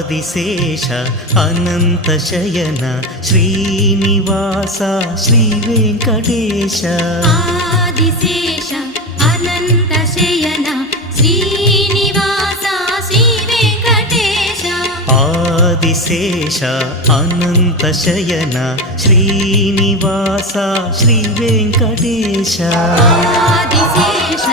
Adisesha అనంతశయన Srinivasa Shri Venkatesha Adisesha అనంతశయన Srinivasa Shri Venkatesha Adisesha అనంతశయన Srinivasa Shri Venkatesha Adisesha